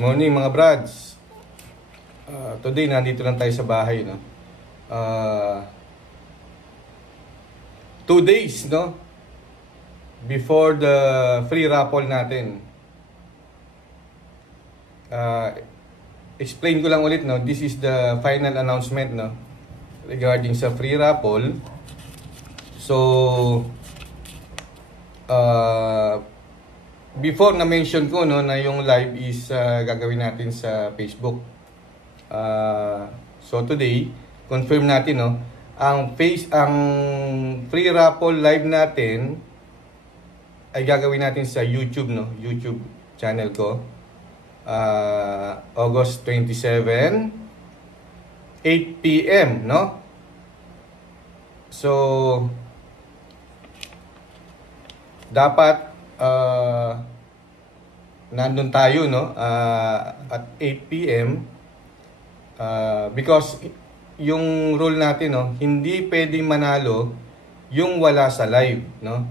Morning mga brads. Today nandito lang tayo sa bahay, no. 2 days, no, before the free raffle natin. Explain ko lang ulit, no. This is the final announcement, no, regarding sa free raffle. So before na mention ko, no, na yung live is gagawin natin sa Facebook. So today, confirm natin, no, ang free raffle live natin ay gagawin natin sa YouTube, no, YouTube channel ko. August 27, 8 PM, no? So dapat nandun tayo, no, at 8 PM because yung rule natin, no, hindi pwedeng manalo yung wala sa live, no.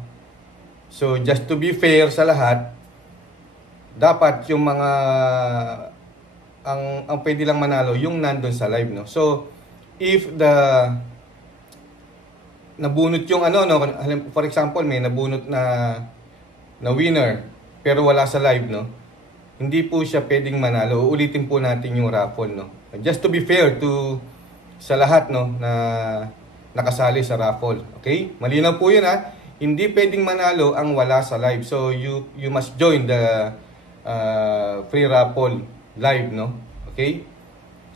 So just to be fair sa lahat, dapat yung mga ang pwede lang manalo yung nandun sa live, no. So if nabunot yung ano, no, for example may nabunot na winner pero wala sa live, no, hindi po siya pwedeng manalo. Uulitin po natin yung raffle, no, just to be fair sa lahat, no, na nakasali sa raffle. Okay, malinaw po yun, ha. Hindi pwedeng manalo ang wala sa live. So you must join the free raffle live, no. Okay,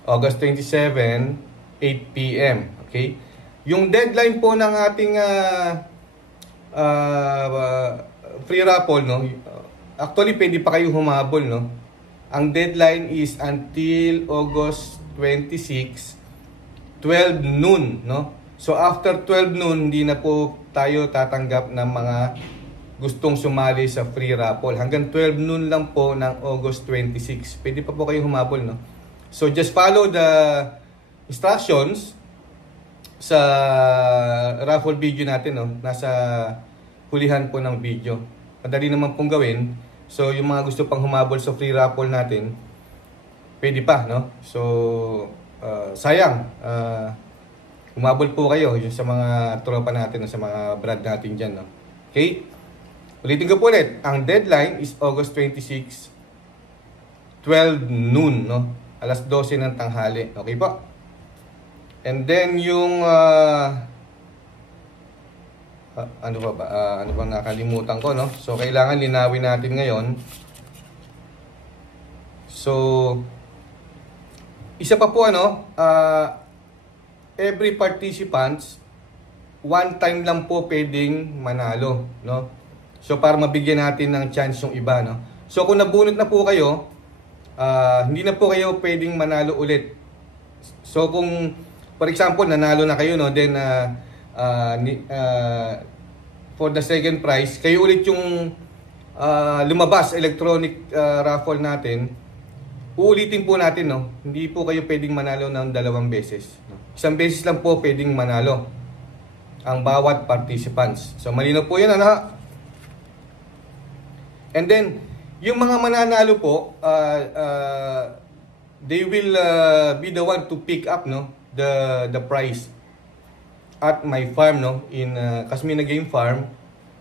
August 27, 8 PM. Okay, yung deadline po ng ating free raffle, no, actually pwede pa kayo humabol, no. Ang deadline is until August 26, 12 noon, no. So after 12 noon, hindi na po tayo tatanggap ng mga gustong sumali sa free raffle. Hanggang 12 noon lang po ng August 26. Pwede pa po kayo humabol, no. So just follow the instructions sa raffle video natin, no. Nasa hulihan po ng video. Madali naman pong gawin. So yung mga gusto pang humabol sa free raffle natin, pwede pa, no. So sayang, humabol po kayo yung sa mga tropa natin, sa mga brad natin dyan, no? Okay, ulitin ko po ulit, ang deadline is August 26, 12 noon, no, alas 12 ng tanghali. Okay po. And then yung ano ba ano bang nakalimutan ko, no. So kailangan linawin natin ngayon. So isa pa po, ano, every participants, one time lang po pwedeng manalo, no. So para mabigyan natin ng chance yung iba, no. So kung nabunot na po kayo, hindi na po kayo pwedeng manalo ulit. So kung for example nanalo na kayo, no, then for the second prize, kayo ulit yung lumabas electronic raffle natin, uulitin po natin, no. Hindi po kayo pwedeng manalo ng 2 beses, no? Isang beses lang po pwedeng manalo ang bawat participants. So malinaw po yan, ano. And then yung mga mananalo po, they will be the one to pick up, no, the prize at my farm, no, in Kasmina Game Farm,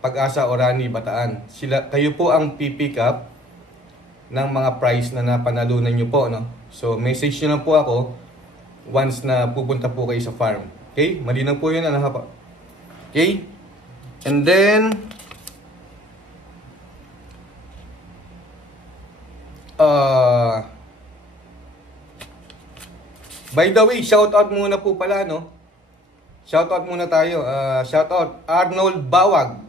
Pag-asa, Orani, Bataan. Kayo po ang pick up ng mga prize na napanalunan nyo po, no. So message nyo lang po ako once na pupunta po kayo sa farm. Okay, malinaw po yun, ano, ha. Okay, and then by the way, shout out muna po pala, no. Shout out muna tayo. Shout out Arnold Bawag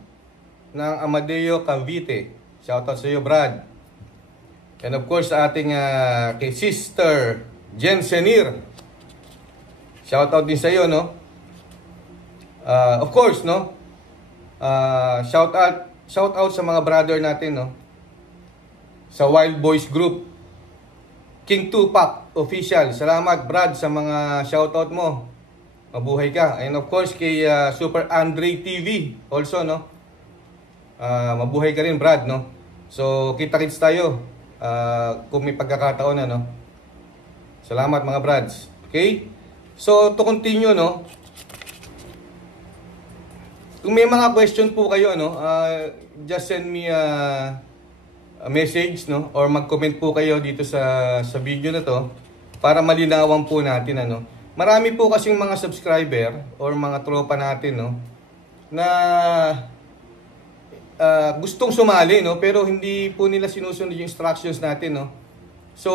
ng Amadeo, Cavite. Shout out sa iyo, Brad. And of course sa ating kay Sister Jensenir. Shout out din sa iyo, no. Of course, no. Shout out sa mga brother natin, no, sa Wild Boys Group. King Tupac Official. Salamat, Brad, sa mga shoutout mo. Mabuhay ka. And of course kay Super Andre TV also, no. Mabuhay ka rin, Brad, no. So kita-kits tayo kung may pagkakataon, ano. Salamat mga brads. Okay? So, to continue, no, kung may mga question po kayo, no, just send me a message, no, or mag-comment po kayo dito sa video na to para malinawan po natin, ano. Marami po kasing mga subscriber or mga tropa natin, no, na gustong sumali, no, pero hindi po nila sinusunod yung instructions natin, no. So,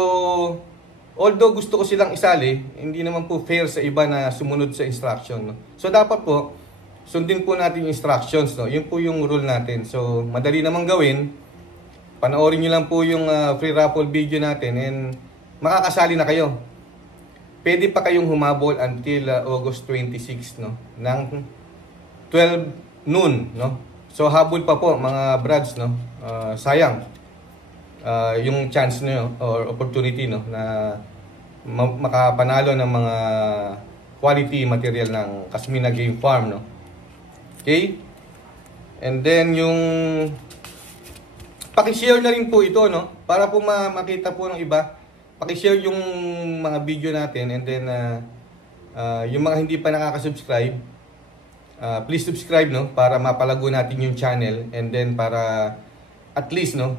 although gusto ko silang isali, hindi naman po fair sa iba na sumunod sa instruction, no? So dapat po sundin po natin yung instructions, no? Yun po yung rule natin. So madali namang gawin. Panoorin niyo lang po yung free raffle video natin and makakasali na kayo. Pwede pa kayong humabol until August 26, no? Ng 12 noon, no? So habol pa po mga brads, no? Sayang yung chance nyo or opportunity, no, na makapanalo ng mga quality material ng Kasmina Game Farm, no. Okay? And then yung paki-share na rin po ito, no, para po makita po ng iba. Paki-share yung mga video natin and then yung mga hindi pa nakaka-subscribe, please subscribe, no, para mapalago natin yung channel and then para at least, no,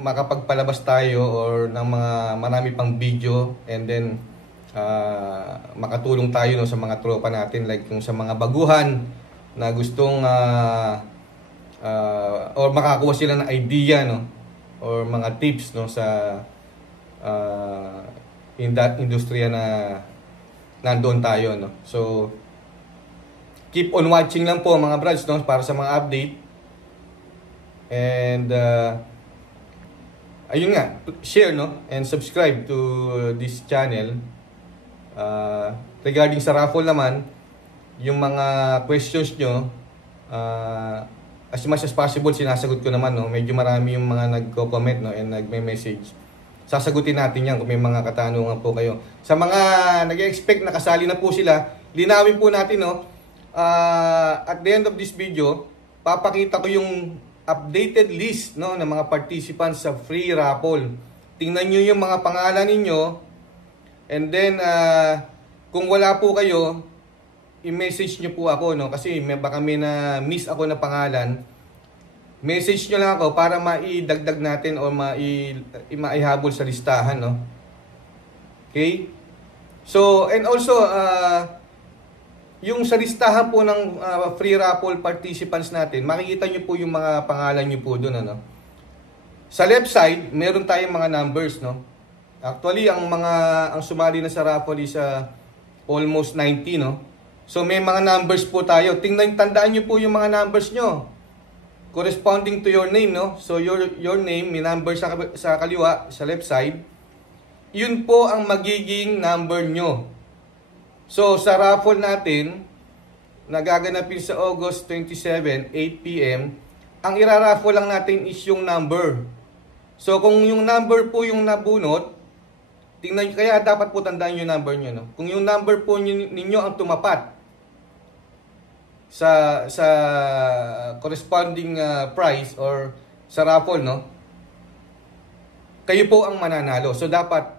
makapagpalabas tayo or ng mga marami pang video and then makatulong tayo, no, sa mga tropa natin, like yung sa mga baguhan na gustong or makakuha sila ng idea, no, or mga tips, no, sa industriya na nandoon tayo, no. So keep on watching lang po mga brads, no, para sa mga update. And ayun nga, share, no, and subscribe to this channel. Regarding sa raffle naman, yung mga questions nyo, as much as possible sinasagot ko naman, no. Medyo marami yung mga nagko-comment, no, and nagme-message. Sasagutin natin yan kung may mga katanungan po kayo. Sa mga nag-expect na kasali na po sila, linawin po natin, no, at the end of this video, papakita ko yung updated list, no, ng mga participants sa free raffle. Tingnan nyo yung mga pangalan ninyo. And then, kung wala po kayo, i-message nyo po ako, no, kasi baka may na miss ako na pangalan. Message nyo lang ako para maidagdag natin o maihabol sa listahan, no. Okay? So, and also, yung sa listahan po ng free raffle participants natin, makikita nyo po yung mga pangalan nyo po doon, ano. Sa left side, meron tayong mga numbers, no. Actually, ang sumali na sa raffle is almost 90, no. So may mga numbers po tayo. Tandaan nyo po yung mga numbers nyo. Corresponding to your name, no. So your name, may number sa kaliwa, sa left side. Yun po ang magiging number nyo. So, sa raffle natin, nagaganapin sa August 27, 8 p.m., ang iraraffle lang natin is yung number. So, kung yung number po yung nabunot, tingnan nyo, kaya dapat po tandaan yung number nyo, no? Kung yung number po ninyo ang tumapat sa corresponding price or sa raffle, no, kayo po ang mananalo. So, dapat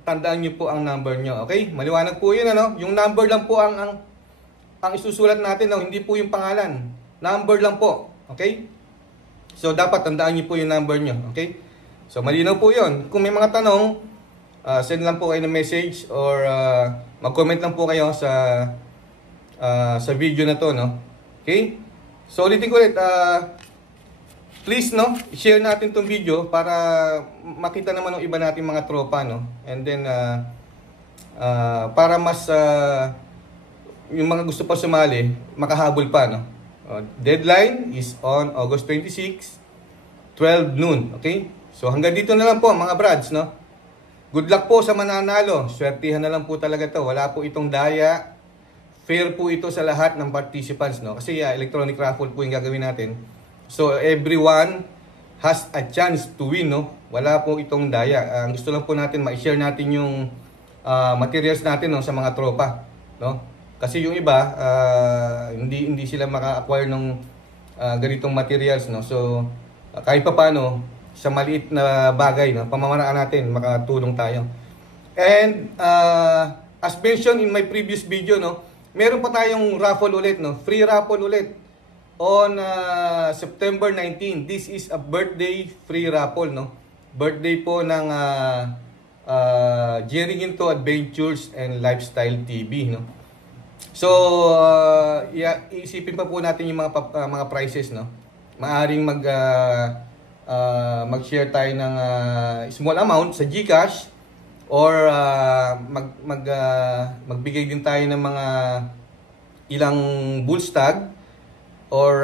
tandaan nyo po ang number nyo. Okay? Maliwanag po yun, ano? Yung number lang po ang isusulat natin, no? Hindi po yung pangalan. Number lang po. Okay? So, dapat tandaan nyo po yung number nyo. Okay? So, malinaw po yun. Kung may mga tanong, send lang po kayo ng message or mag-comment lang po kayo sa video na to, no? Okay? So, ulitin ko ulit. Please, no, share natin tong video para makita naman ng iba nating mga tropa, no. And then para mas yung mga gusto pa sumali, makahabol pa, no. Deadline is on August 26, 12 noon, okay? So hanggang dito na lang po mga brads, no. Good luck po sa mananalo. Swertihan na lang po talaga to. Wala po itong daya. Fair po ito sa lahat ng participants, no. Kasi electronic raffle po yung gagawin natin. So, everyone has a chance to win, no? Wala po itong daya. Gusto lang po natin, ma-share natin yung materials natin, no, sa mga tropa, no? Kasi yung iba, hindi sila maka-acquire ng ganitong materials, no? So, kahit pa paano, sa maliit na bagay, no? Pamamaraan natin, makatulong tayo. And as mentioned in my previous video, no, meron pa tayong raffle ulit, no? Free raffle ulit on September 19. This is a birthday free raffle, no? Birthday po ng Jerry Ginto Adventures and Lifestyle TV, no? So, isipin pa po natin yung mga prices, no? Maaring mag-share tayo ng small amount sa GCash, or magbigay din tayo ng mga ilang bull stag or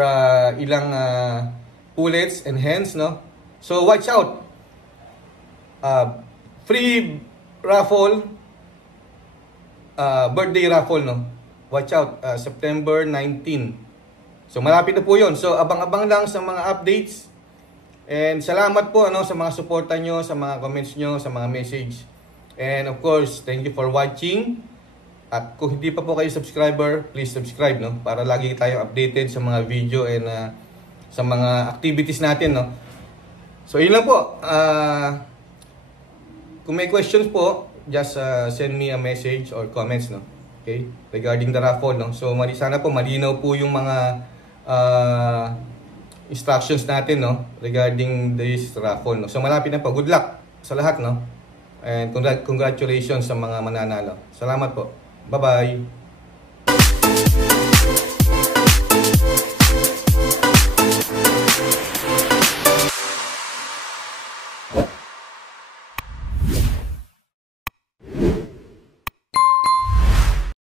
ilang pullets and hens, no? So watch out. Free raffle, birthday raffle, no? Watch out, September 19. So malapit na po 'yon. So abang-abang lang sa mga updates. And salamat po, ano, sa mga suporta nyo, sa mga comments nyo, sa mga message. And of course, thank you for watching. At kung hindi pa po kayo subscriber, please subscribe, no? Para lagi tayong updated sa mga video and sa mga activities natin, no? So yun lang po. Kung may questions po, just send me a message or comments, no? Okay? Regarding the raffle, no? So sana po malinaw po yung mga instructions natin, no, regarding this raffle, no. So malapit na po. Good luck sa lahat, no. And congratulations sa mga mananalo. Salamat po. Bye-bye.